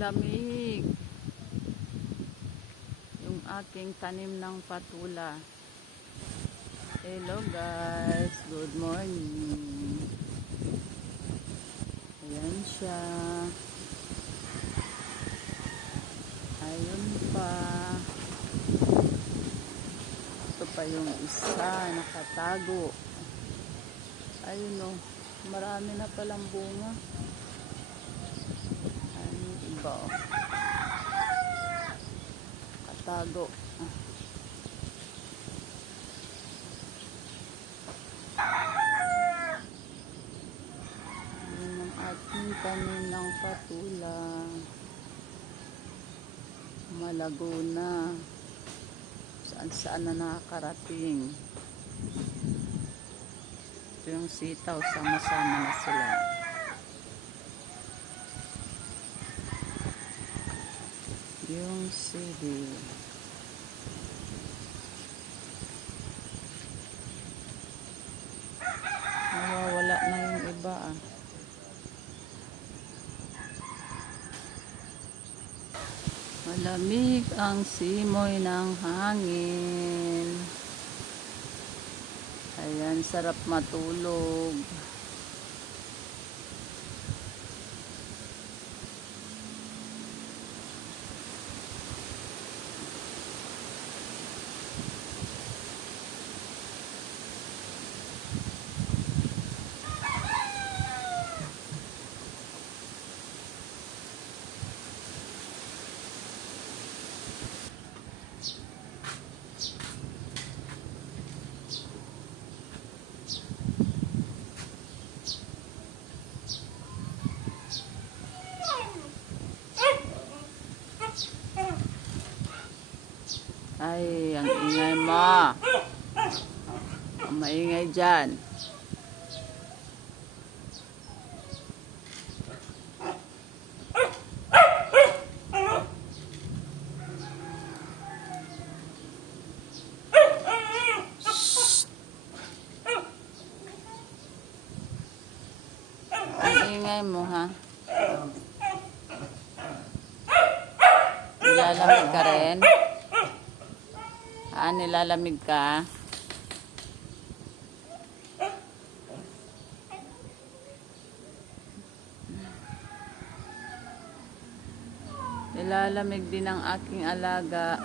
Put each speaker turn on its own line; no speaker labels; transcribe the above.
lamig. Yung aking tanim ng patula. Hello guys, good morning. Ayan siya. Ayun pa. Ito pa yung isa, nakatago. Ayun o, marami na palang bunga. O. Katago. Yun ang ating tanim patula. Malago na. Saan saan na nakakarating. Ito yung sitaw, sama-sama na sila. Yung sili. Nawawala na yung iba ah. Malamig ang simoy ng hangin. Ayan, sarap matulog. Ay, ang ingay mo. Ang maingay dyan. Ingay mo, ha? Nilalamig ka rin? Ah, nilalamig ka? Nilalamig din ang aking alaga.